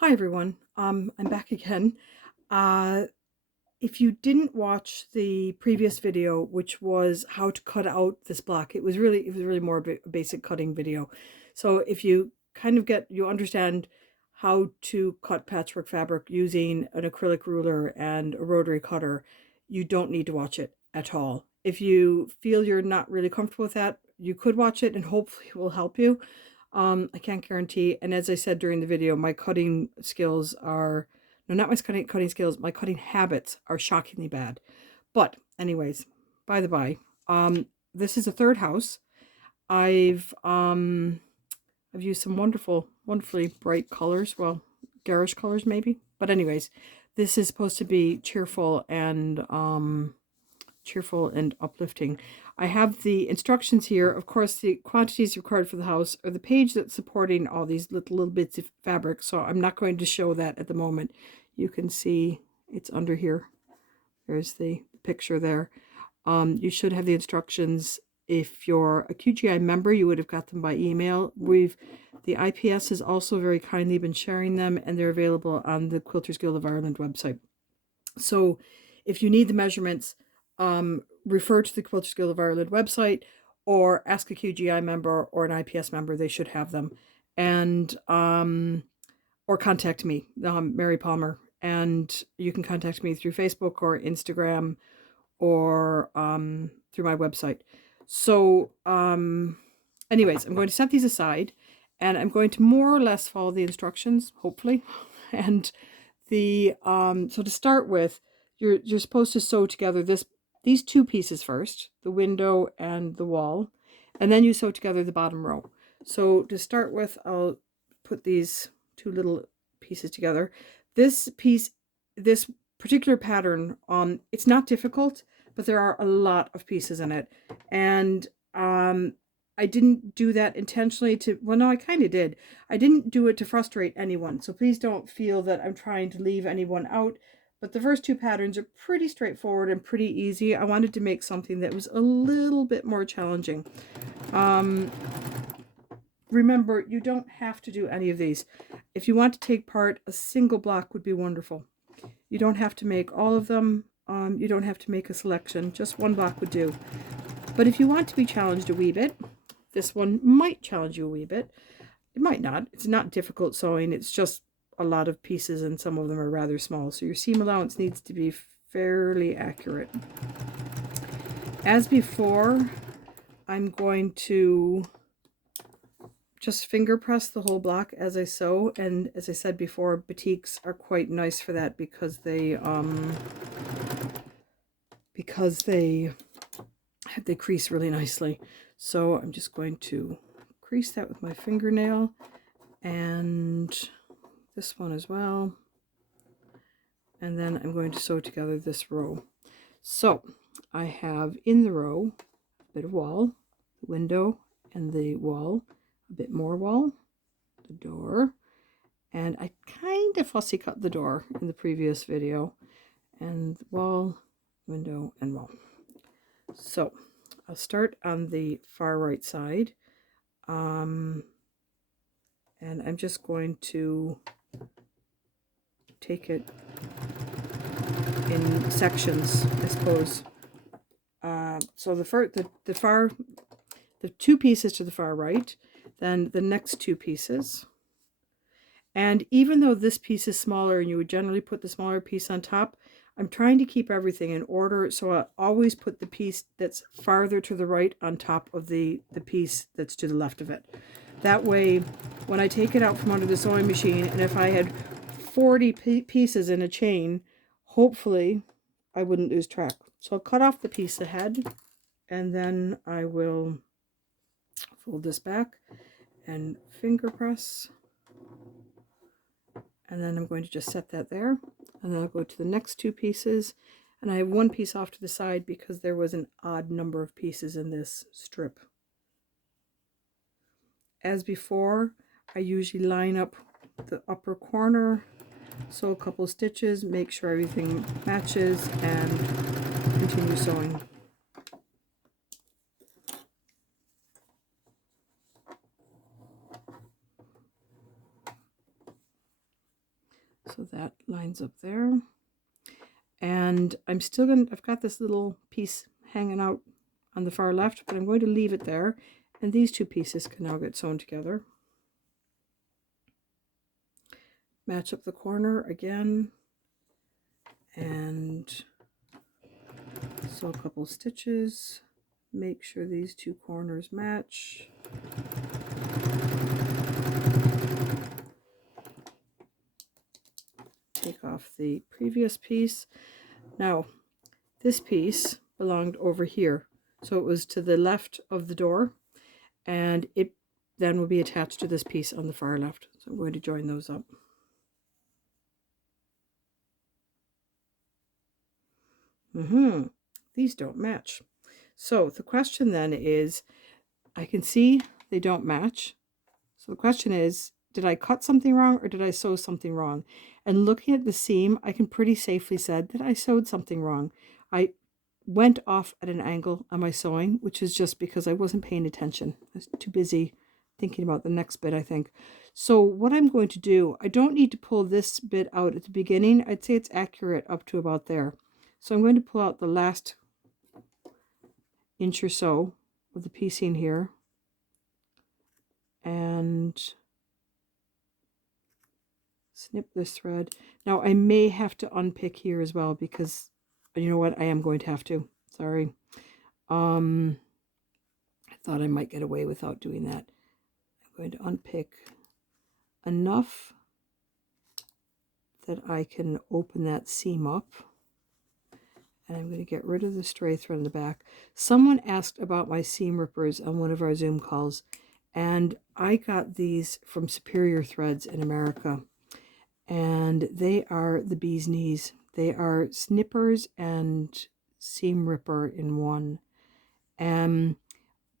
Hi everyone. I'm back again. Uh, if you didn't watch the previous video, which was how to cut out this block, it was really more of a basic cutting video. So if you kind of you understand how to cut patchwork fabric using an acrylic ruler and a rotary cutter, you don't need to watch it at all. If you feel you're not really comfortable with that, you could watch it and hopefully it will help you. I can't guarantee. And as I said during the video, my cutting skills are, no, not my cutting skills, my cutting habits are shockingly bad. But anyways, by the by, this is a third house. I've used some wonderfully bright colors. Well, garish colors maybe. But anyways, this is supposed to be cheerful and uplifting. I have the instructions here. Of course, the quantities required for the house are the page that's supporting all these little bits of fabric. So I'm not going to show that at the moment. You can see it's under here. There's the picture there. You should have the instructions. If you're a QGI member, you would have got them by email. The IPS has also very kindly been sharing them, and they're available on the Quilters Guild of Ireland website. So if you need the measurements, refer to the Quilters Guild of Ireland website or ask a QGI member or an IPS member. They should have them. And or contact me, Mary Palmer. And you can contact me through Facebook or Instagram or through my website. So anyways, I'm going to set these aside and I'm going to more or less follow the instructions, hopefully. And so to start with, you're supposed to sew together these two pieces first, the window and the wall, and then you sew together the bottom row. So to start with, I'll put these two little pieces together. This particular pattern, it's not difficult, but there are a lot of pieces in it, and I didn't do that intentionally well, no, I kind of did. I didn't do it to frustrate anyone, so please don't feel that I'm trying to leave anyone out. But the first two patterns are pretty straightforward and pretty easy. I wanted to make something that was a little bit more challenging. Remember, you don't have to do any of these. If you want to take part, a single block would be wonderful. You don't have to make all of them. You don't have to make a selection. Just one block would do. But if you want to be challenged a wee bit, this one might challenge you a wee bit. It might not. It's not difficult sewing. It's just a lot of pieces and some of them are rather small. So your seam allowance needs to be fairly accurate. As before, I'm going to just finger press the whole block as I sew. And as I said before, batiks are quite nice for that because they crease really nicely. So I'm just going to crease that with my fingernail, and this one as well. And then I'm going to sew together this row. So I have in the row a bit of wall, the window and the wall, a bit more wall, the door, and I kind of fussy cut the door in the previous video, and the wall, window, and wall. So I'll start on the far right side, and I'm just going to take it in sections, I suppose. So the two pieces to the far right, then the next two pieces. And even though this piece is smaller and you would generally put the smaller piece on top, I'm trying to keep everything in order, so I always put the piece that's farther to the right on top of the piece that's to the left of it. That way, when I take it out from under the sewing machine, and if I had 40 pieces in a chain, hopefully I wouldn't lose track. So I'll cut off the piece ahead, and then I will fold this back and finger press. And then I'm going to just set that there. And then I'll go to the next two pieces. And I have one piece off to the side because there was an odd number of pieces in this strip. As before, I usually line up the upper corner, sew a couple stitches, make sure everything matches, and continue sewing. that lines up there. And I'm still going to, I've got this little piece hanging out on the far left, but I'm going to leave it there. And these two pieces can now get sewn together. Match up the corner again. And sew a couple stitches. Make sure these two corners match. Take off the previous piece. Now, this piece belonged over here. So it was to the left of the door, and it then will be attached to this piece on the far left. So I'm going to join those up. These don't match. So the question then is, I can see they don't match. So the question is, did I cut something wrong or did I sew something wrong? And looking at the seam, I can pretty safely say that I sewed something wrong. I went off at an angle on my sewing, which is just because I wasn't paying attention. I was too busy thinking about the next bit, I think. So what I'm going to do, I don't need to pull this bit out at the beginning. I'd say it's accurate up to about there. So I'm going to pull out the last inch or so of the piecing here. And snip this thread. Now I may have to unpick here as well because you know what, I am going to have to. Sorry. I thought I might get away without doing that. I'm going to unpick enough that I can open that seam up. And I'm going to get rid of the stray thread in the back. Someone asked about my seam rippers on one of our Zoom calls, and I got these from Superior Threads in America. And they are the bee's knees. They are snippers and seam ripper in one. And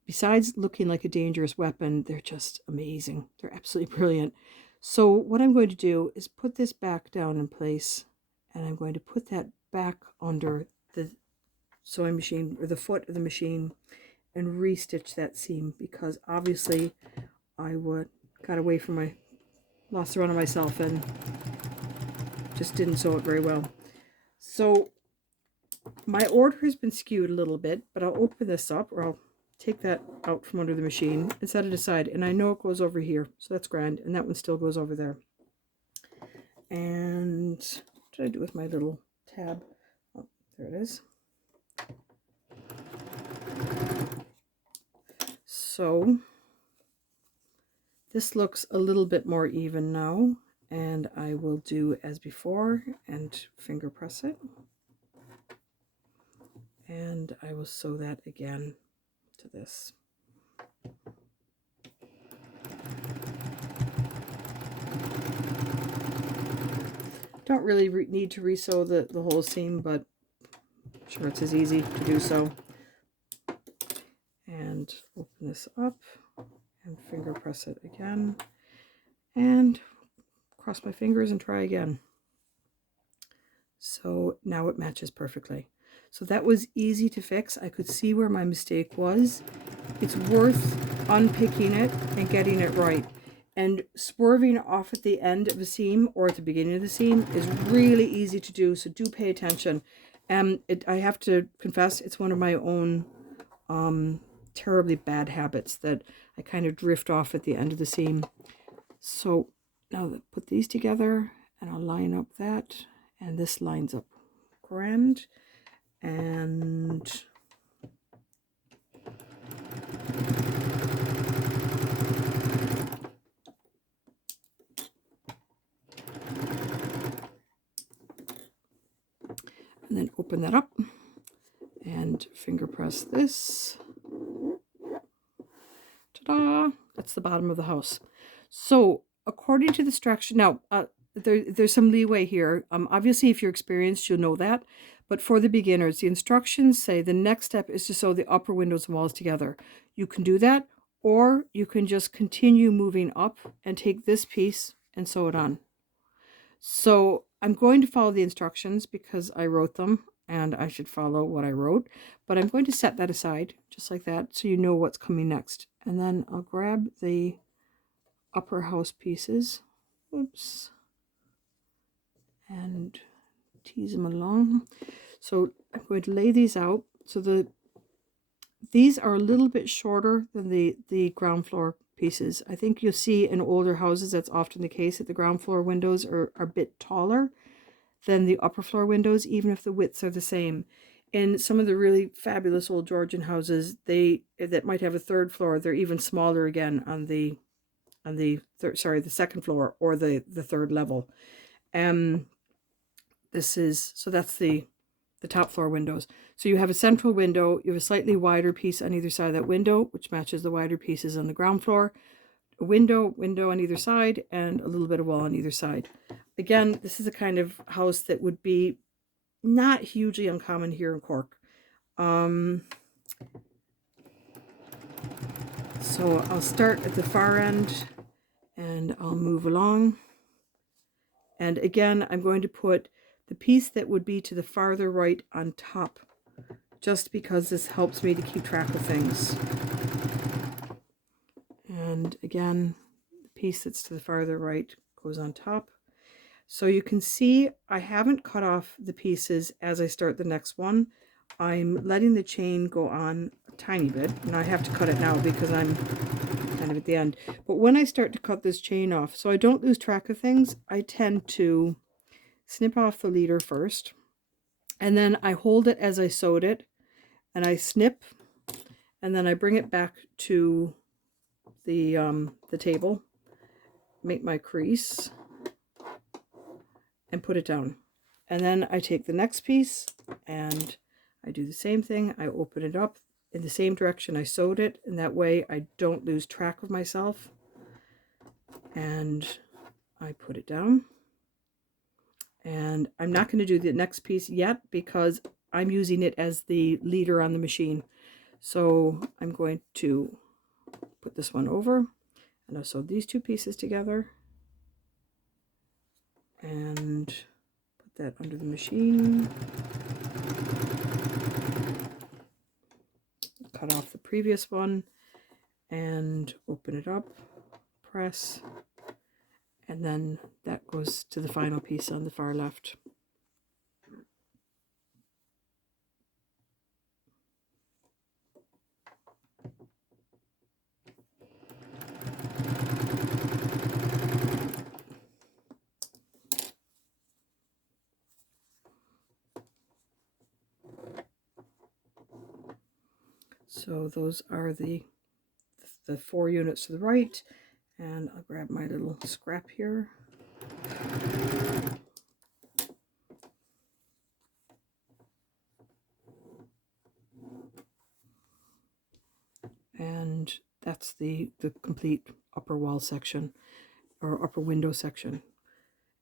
besides looking like a dangerous weapon, they're just amazing. They're absolutely brilliant. So what I'm going to do is put this back down in place, and I'm going to put that back under the sewing machine, or the foot of the machine, and restitch that seam, because obviously I got away from lost the run of myself and just didn't sew it very well. So my order has been skewed a little bit, but I'll open this up, or I'll take that out from under the machine and set it aside. And I know it goes over here, so that's grand. And that one still goes over there. And what did I do with my little tab? Oh, there it is. So this looks a little bit more even now, and I will do as before and finger press it. And I will sew that again to this. Don't really need to resew the whole seam, but I'm sure it's as easy to do so. And open this up and finger press it again and cross my fingers and try again. So now it matches perfectly. So that was easy to fix. I could see where my mistake was. It's worth unpicking it and getting it right. And swerving off at the end of a seam or at the beginning of the seam is really easy to do, so do pay attention. I have to confess, it's one of my own terribly bad habits that I kind of drift off at the end of the seam. So now put these together, and I'll line up that, and this lines up grand. And then open that up and finger press this. Ta-da! That's the bottom of the house. So according to the instruction, now there's some leeway here. Obviously, if you're experienced, you'll know that. But for the beginners, the instructions say the next step is to sew the upper windows and walls together. You can do that, or you can just continue moving up and take this piece and sew it on. So I'm going to follow the instructions because I wrote them, and I should follow what I wrote. But I'm going to set that aside, just like that, so you know what's coming next. And then I'll grab the upper house pieces. Oops. and tease them along. So I'm going to lay these out. So these are a little bit shorter than the ground floor pieces. I think you'll see in older houses that's often the case, that the ground floor windows are a bit taller than the upper floor windows, even if the widths are the same. In some of the really fabulous old Georgian houses, that might have a third floor, they're even smaller again on the the second floor or the third level. That's the top floor windows. So you have a central window, you have a slightly wider piece on either side of that window, which matches the wider pieces on the ground floor. A window on either side, and a little bit of wall on either side. Again, this is a kind of house that would be not hugely uncommon here in Cork. So I'll start at the far end and I'll move along. And again, I'm going to put the piece that would be to the farther right on top, just because this helps me to keep track of things. And again, the piece that's to the farther right goes on top. So you can see I haven't cut off the pieces as I start the next one. I'm letting the chain go on a tiny bit, and I have to cut it now because I'm kind of at the end. But when I start to cut this chain off, so I don't lose track of things, I tend to snip off the leader first, and then I hold it as I sewed it, and I snip, and then I bring it back to the table, make my crease, and put it down. And then I take the next piece and I do the same thing. I open it up in the same direction I sewed it, and that way I don't lose track of myself. And I put it down. And I'm not going to do the next piece yet because I'm using it as the leader on the machine. So I'm going to put this one over, and I'll sew these two pieces together and put that under the machine. Cut off the previous one and open it up, press, and then that goes to the final piece on the far left. So those are the 4 units to the right, and I'll grab my little scrap here. And that's the complete upper wall section, or upper window section.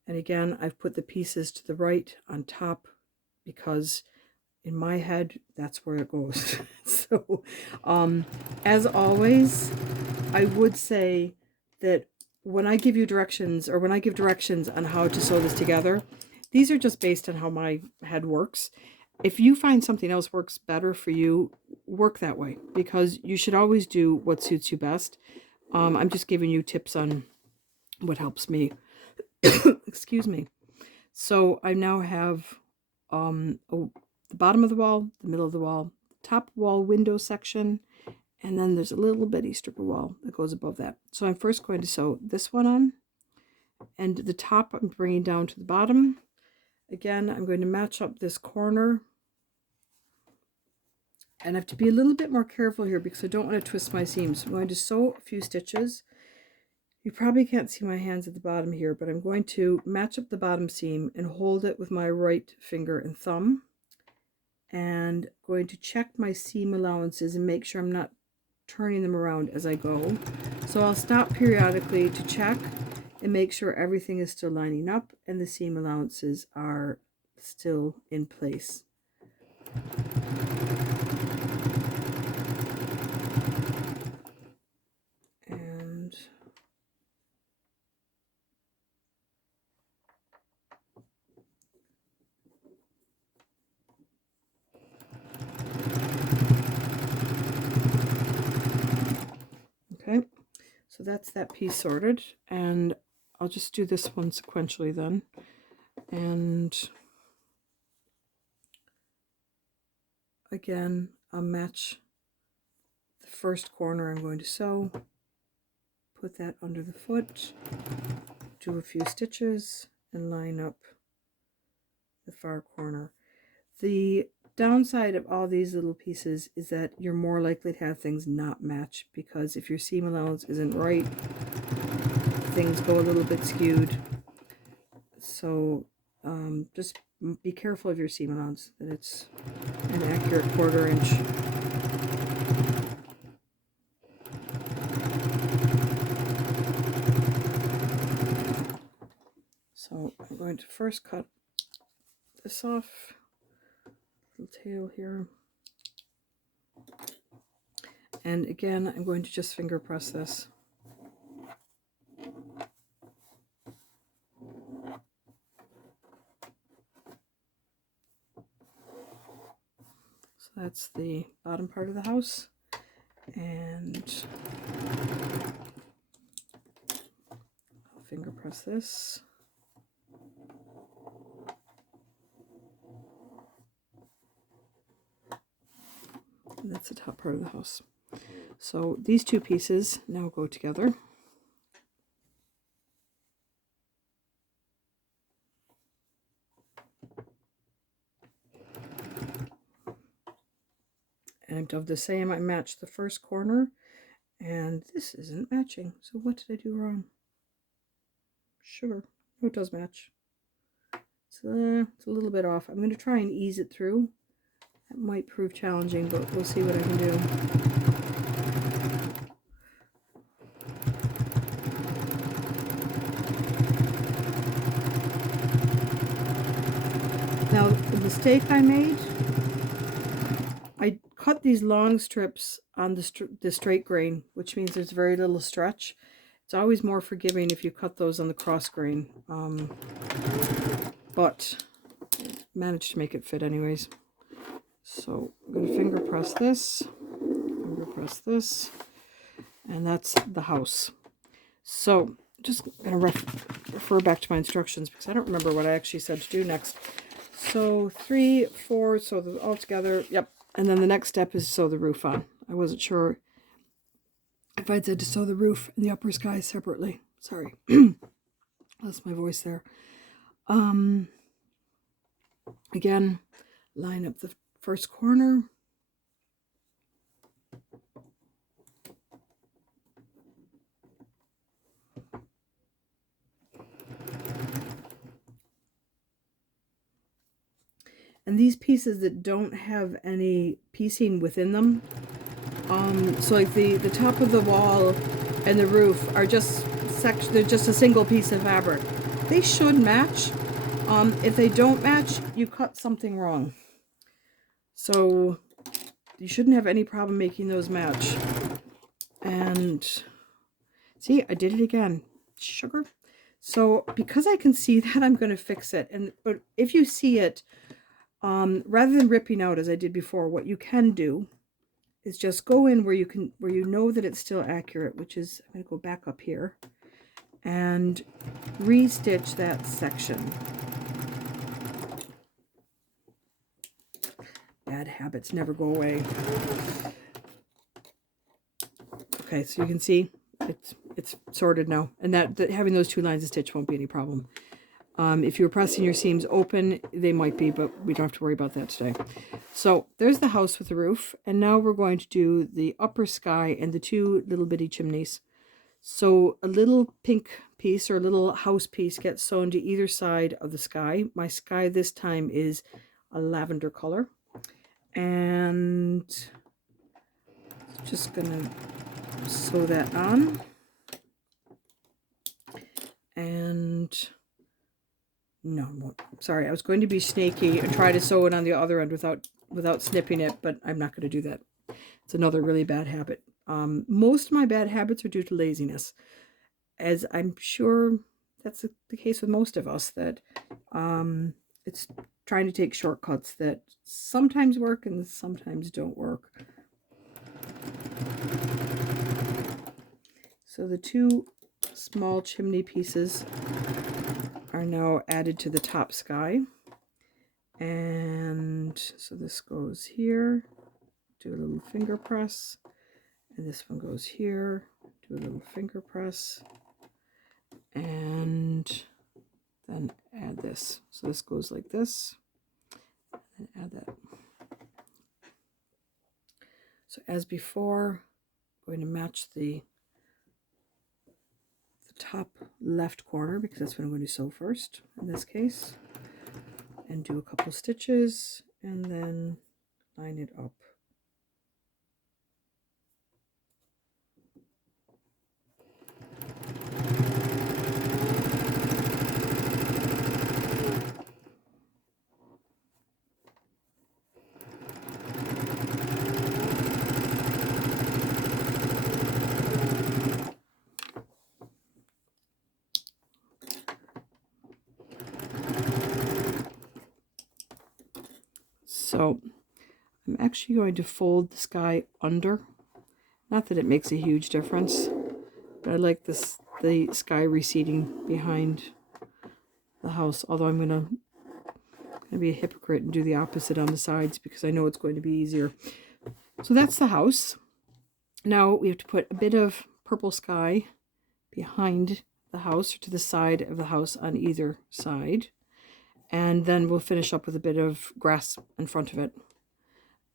And again, I've put the pieces to the right on top because in my head, that's where it goes. So, as always, I would say that when I give you directions, or when I give directions on how to sew this together, these are just based on how my head works. If you find something else works better for you, work that way, because you should always do what suits you best. I'm just giving you tips on what helps me. Excuse me. So I now have the bottom of the wall, the middle of the wall, top wall window section, and then there's a little bitty strip of wall that goes above that. So I'm first going to sew this one on, and the top I'm bringing down to the bottom. Again, I'm going to match up this corner, and I have to be a little bit more careful here because I don't want to twist my seams. I'm going to sew a few stitches. You probably can't see my hands at the bottom here, but I'm going to match up the bottom seam and hold it with my right finger and thumb, and going to check my seam allowances and make sure I'm not turning them around as I go. So I'll stop periodically to check and make sure everything is still lining up and the seam allowances are still in place. And okay, so that's that piece sorted, and I'll just do this one sequentially then. And again, I'll match the first corner. I'm going to sew, put that under the foot, do a few stitches, and line up the far corner. The downside of all these little pieces is that you're more likely to have things not match, because if your seam allowance isn't right, things go a little bit skewed. So just be careful of your seam allowance, that it's an accurate 1/4 inch. So I'm going to first cut this off, little tail here. And again, I'm going to just finger press this. So that's the bottom part of the house. And I'll finger press this. And that's the top part of the house. So these two pieces now go together. And I've done the same. I matched the first corner, and this isn't matching. So what did I do wrong? Sugar. Oh, it does match. It's a little bit off. I'm going to try and ease it through. That might prove challenging, but we'll see what I can do. Now, the mistake I made, I cut these long strips on the straight grain, which means there's very little stretch. It's always more forgiving if you cut those on the cross grain, but managed to make it fit anyways. So I'm going to finger press this, and that's the house. So just going to refer back to my instructions, because I don't remember what I actually said to do next. So 3, 4, so all together, yep. And then the next step is sew the roof on. I wasn't sure if I'd said to sew the roof and the upper sky separately. Sorry. That's my voice there. Again, line up the first corner. And these pieces that don't have any piecing within them, so like the top of the wall and the roof are just they're just a single piece of fabric. They should match. If they don't match, you cut something wrong. So you shouldn't have any problem making those match. And see, I did it again. Sugar. So because I can see that, I'm going to fix it. But if you see it, rather than ripping out as I did before, what you can do is just go in where you know that it's still accurate, which is, I'm going to go back up here and restitch that section. Bad habits never go away. Okay, so you can see it's sorted now, and that having those 2 lines of stitch won't be any problem. If you're pressing your seams open, they might be, but we don't have to worry about that today. So there's the house with the roof, and now we're going to do the upper sky and the 2 little bitty chimneys. So a little pink piece or a little house piece gets sewn to either side of the sky. My sky this time is a lavender color, and just gonna sew that on. And no, sorry, I was going to be snaky and try to sew it on the other end without snipping it, but I'm not going to do that. It's another really bad habit. Most of my bad habits are due to laziness, as I'm sure that's the case with most of us, that it's trying to take shortcuts that sometimes work and sometimes don't work. So the 2 small chimney pieces are now added to the top sky. And so this goes here, do a little finger press, and this one goes here, do a little finger press, and then add this. So this goes like this, and add that. So as before, I'm going to match the top left corner because that's what I'm going to sew first in this case, and do a couple stitches and then line it up. So I'm actually going to fold the sky under. Not that it makes a huge difference, but I like the sky receding behind the house. Although I'm gonna be a hypocrite and do the opposite on the sides because I know it's going to be easier. So that's the house. Now we have to put a bit of purple sky behind the house or to the side of the house on either side. And then we'll finish up with a bit of grass in front of it.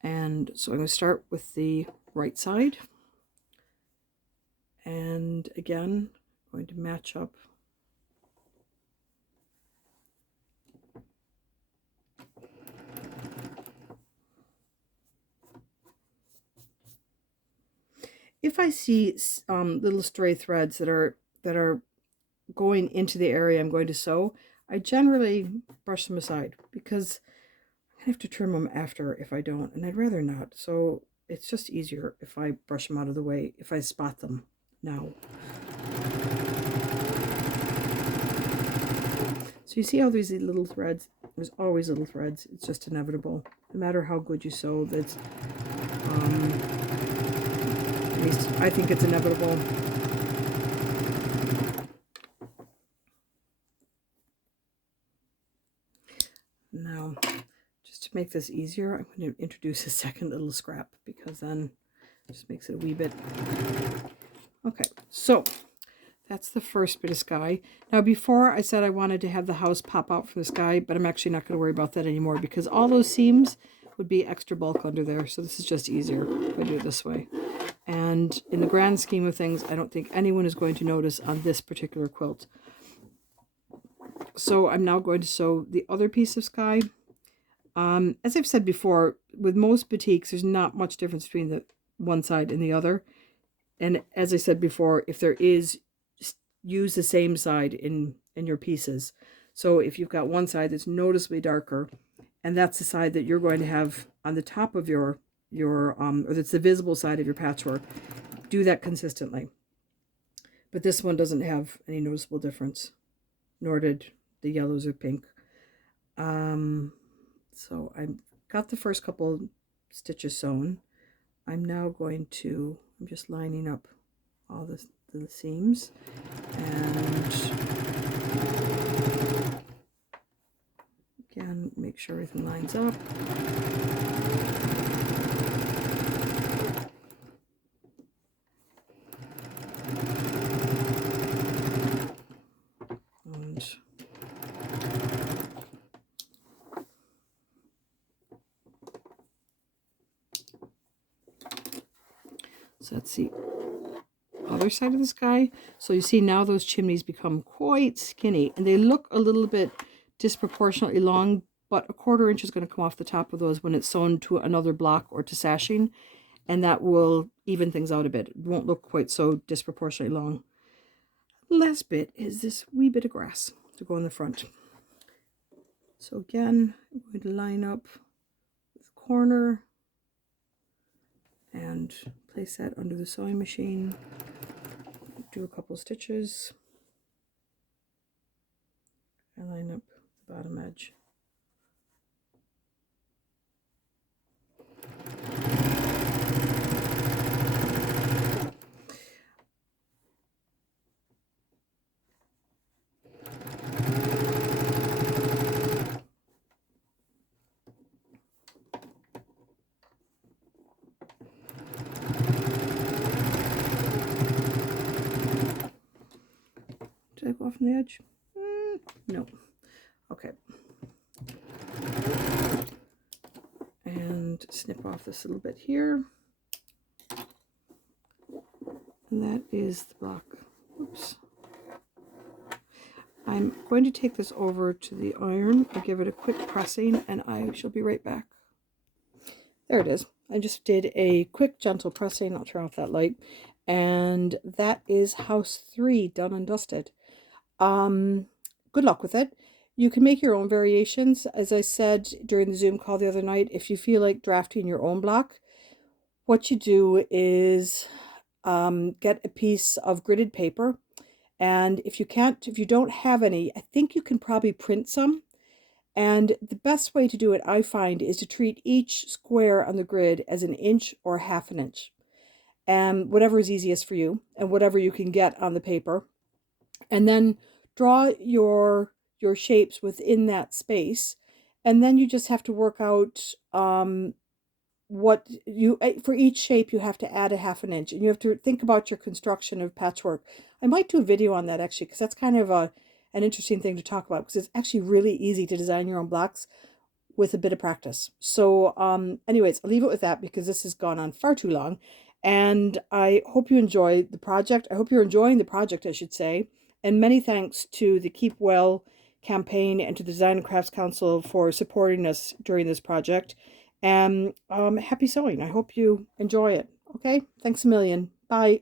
And so I'm going to start with the right side. And again, I'm going to match up if I see little stray threads that are going into the area I'm going to sew, I generally brush them aside because I have to trim them after if I don't, and I'd rather not. So it's just easier if I brush them out of the way, if I spot them now. So you see all these little threads? There's always little threads. It's just inevitable. No matter how good you sew, that's at least I think it's inevitable. Now, just to make this easier, I'm going to introduce a second little scrap because then it just makes it a wee bit. Okay, so that's the first bit of sky. Now, before I said I wanted to have the house pop out from the sky, but I'm actually not going to worry about that anymore because all those seams would be extra bulk under there. So this is just easier if I do it this way. And in the grand scheme of things, I don't think anyone is going to notice on this particular quilt. So I'm now going to sew the other piece of sky. As I've said before, with most batiks, there's not much difference between the one side and the other. And as I said before, if there is, use the same side in your pieces. So if you've got one side that's noticeably darker, and that's the side that you're going to have on the top of your or that's the visible side of your patchwork, do that consistently. But this one doesn't have any noticeable difference, nor did the yellows or pink. So I've got the first couple stitches sewn. I'm now going to, I'm just lining up all the seams and again make sure everything lines up. And so that's the other side of the sky. So you see now those chimneys become quite skinny and they look a little bit disproportionately long, but a 1/4 inch is going to come off the top of those when it's sewn to another block or to sashing, and that will even things out a bit. It won't look quite so disproportionately long. Last bit is this wee bit of grass to go in the front. So again, I'm going to line up the corner and place that under the sewing machine. Do a couple stitches and line up the bottom edge. off on the edge? No. Okay. And snip off this little bit here. And that is the block. Oops. I'm going to take this over to the iron and give it a quick pressing, and I shall be right back. There it is. I just did a quick gentle pressing. I'll turn off that light. And that is house 3 done and dusted. Good luck with it. You can make your own variations. As I said during the Zoom call the other night, if you feel like drafting your own block, what you do is get a piece of gridded paper. And if you don't have any, I think you can probably print some. And the best way to do it, I find, is to treat each square on the grid as 1 inch or 1/2 inch. And whatever is easiest for you and whatever you can get on the paper. And then draw your shapes within that space. And then you just have to work out what you, for each shape you have to add 1/2 inch, and you have to think about your construction of patchwork. I might do a video on that actually, because that's kind of an interesting thing to talk about, because it's actually really easy to design your own blocks with a bit of practice. So anyways, I'll leave it with that because this has gone on far too long, and I hope you enjoy the project. I hope you're enjoying the project, I should say. And many thanks to the Keep Well campaign and to the Design and Crafts Council for supporting us during this project. And happy sewing. I hope you enjoy it. Okay, thanks a million. Bye.